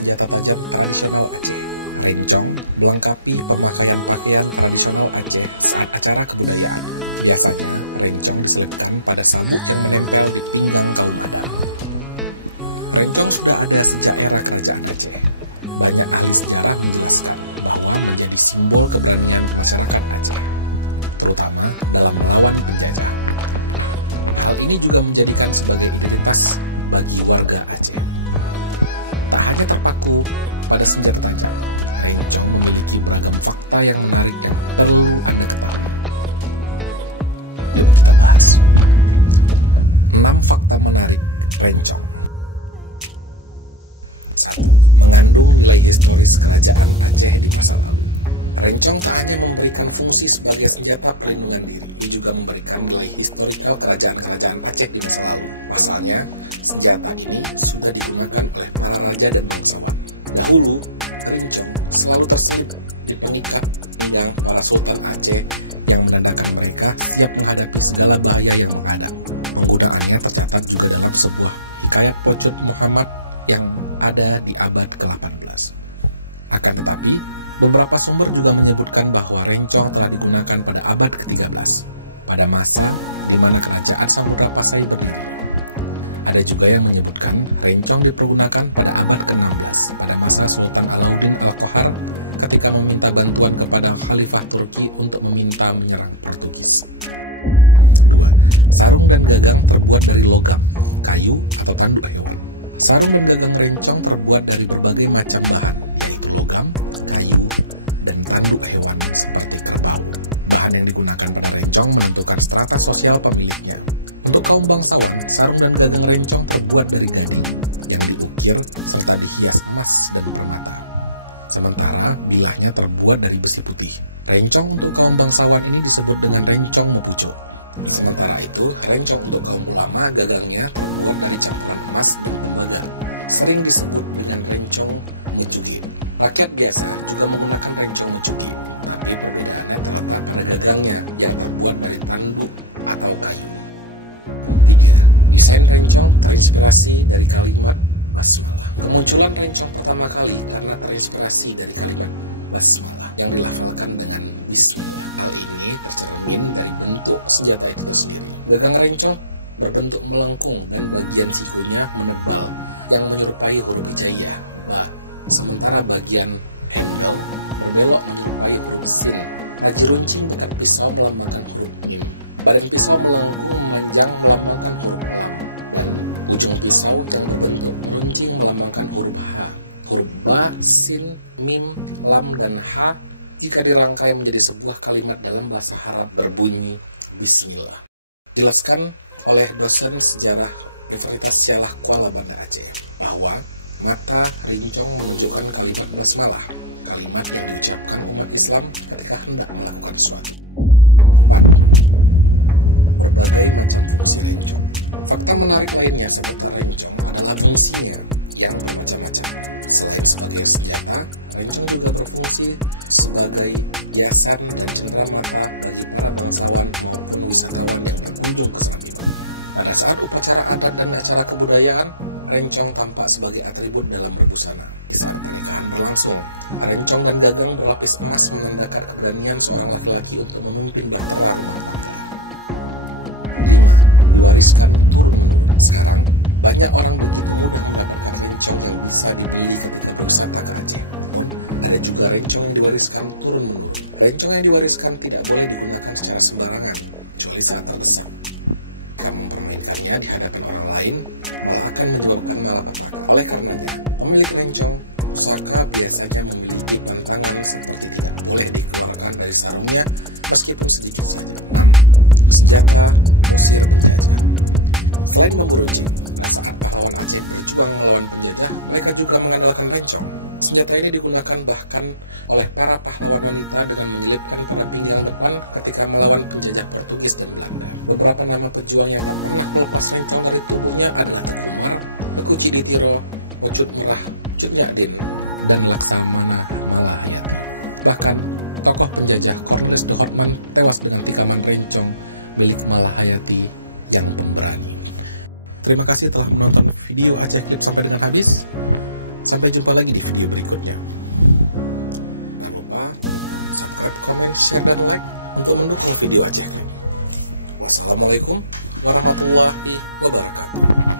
senjata tajam tradisional Aceh. Rencong melengkapi pemakaian pakaian tradisional Aceh saat acara kebudayaan. Biasanya, rencong diselipkan pada sabuk yang menempel di pinggang kaum adat. Rencong sudah ada sejak era kerajaan Aceh. Banyak ahli sejarah menjelaskan bahwa menjadi simbol keberanian masyarakat Aceh, terutama dalam melawan penjajah. Hal ini juga menjadikan sebagai identitas bagi warga Aceh. Tak hanya terpaku pada senjata tajam, rencong memiliki beragam fakta yang menarik dan perlu Anda ketahui. Yuk kita bahas 6 fakta menarik rencong. 1. Mengandung nilai historis kerajaan Aceh di masa lalu. Rencong tak hanya memberikan fungsi sebagai senjata perlindungan diri, dia juga memberikan nilai historikal kerajaan-kerajaan Aceh di masa lalu. Pasalnya, senjata ini sudah digunakan oleh para raja dan bangsawan. Dahulu, rencong selalu terselip di pengikat pinggang para sultan Aceh yang menandakan mereka siap menghadapi segala bahaya yang menghadang. Penggunaannya tercatat juga dalam sebuah hikayat Pocot Muhammad yang ada di abad ke-18. Akan tetapi, beberapa sumber juga menyebutkan bahwa rencong telah digunakan pada abad ke-13, pada masa di mana kerajaan Samudra Pasai berdiri. Ada juga yang menyebutkan rencong dipergunakan pada abad ke-16, pada masa Sultan Alauddin Al-Qohar ketika meminta bantuan kepada Khalifah Turki untuk meminta menyerang Portugis. 2. Sarung dan gagang terbuat dari logam, kayu, atau tanduk hewan. Sarung dan gagang rencong terbuat dari berbagai macam bahan, yaitu logam, kayu, dan tanduk hewan seperti kerbau. Bahan yang digunakan pada rencong menentukan strata sosial pemiliknya. Untuk kaum bangsawan, sarung dan gagang rencong terbuat dari gading yang diukir serta dihias emas dan permata. Sementara bilahnya terbuat dari besi putih. Rencong untuk kaum bangsawan ini disebut dengan rencong mepucuk. Sementara itu, rencong untuk kaum ulama gagangnya terbuat dari campuran emas dan tembaga. Sering disebut dengan rencong mecuki. Rakyat biasa juga menggunakan rencong mecuki, tapi perbedaannya terletak pada gagangnya yang terbuat dari tanduk atau kayu. 3. Desain rencong terinspirasi dari kalimat basmalah. Kemunculan rencong pertama kali karena terinspirasi dari kalimat basmalah yang dilafalkan dengan bismillah. Hal ini tercermin dari bentuk senjata itu sendiri. Gagang rencong berbentuk melengkung dan bagian sikunya menebal yang menyerupai huruf hijaiyah. Sementara bagian handle berbelok menyerupai huruf sin. Haji runcing dekat pisau melambangkan huruf mim. Badan pisau melengkung memanjang melambangkan huruf lam. Dan ujung pisau yang berbentuk runcing melambangkan huruf h. Huruf ba, sin, mim, lam, dan ha jika dirangkai menjadi sebuah kalimat dalam bahasa Arab berbunyi Bismillah. Dijelaskan oleh dosen sejarah Universitas Sialah Kuala Banda Aceh bahwa mata rencong menunjukkan kalimat basmalah, kalimat yang diucapkan umat Islam ketika hendak melakukan sesuatu. 4. Berbagai macam fungsi rencong. Fakta menarik lainnya seputar rencong adalah fungsinya yang macam-macam. Selain sebagai senjata, rencong juga berfungsi sebagai hiasan dan cenderamata bagi para bangsawan maupun wisatawan yang berkunjung ke Samin. Pada saat upacara adat dan acara kebudayaan, rencong tampak sebagai atribut dalam berbusana. Di saat pernikahan berlangsung, rencong dan gagang berlapis emas menandakan keberanian seorang laki-laki untuk memimpin bahtera rumah. 5. Diwariskan turun-menurun. Sekarang, banyak orang begitu mudah mendapatkan rencong yang bisa dibeli ketika berwisata ke Aceh. Namun, ada juga rencong yang diwariskan turun-menurun. Rencong yang diwariskan tidak boleh digunakan secara sembarangan, kecuali saat terdesak. Yang mempermainkannya di hadapan orang lain malah akan menyebabkan malapetaka. Oleh karenanya, pemilik rencong pusaka biasanya memiliki pantangan seperti tidak boleh dikeluarkan dari sarungnya meskipun sedikit saja. 6. Senjata usir penjajah. Selain memburu jin, saat pahlawan Aceh berjuang melawan penjajah, mereka juga mengandalkan rencong. Senjata ini digunakan bahkan oleh para pahlawan wanita dengan menyelipkan pada pinggang depan ketika melawan penjajah Portugis dan Belanda. Beberapa nama pejuang yang pernah melepas rencong dari tubuhnya adalah Teku Umar, Teku Ciditiro, Ocut Merah, Cut Yadin, dan Laksamana Malahayati. Bahkan, tokoh penjajah Cornelis de Houtman tewas dengan tikaman rencong milik Malahayati yang pemberani. Terima kasih telah menonton video Aceh Clip sampai dengan habis. Sampai jumpa lagi di video berikutnya. Jangan lupa subscribe, komen, share, dan like untuk mendukung video Aceh kami. Wassalamualaikum warahmatullahi wabarakatuh.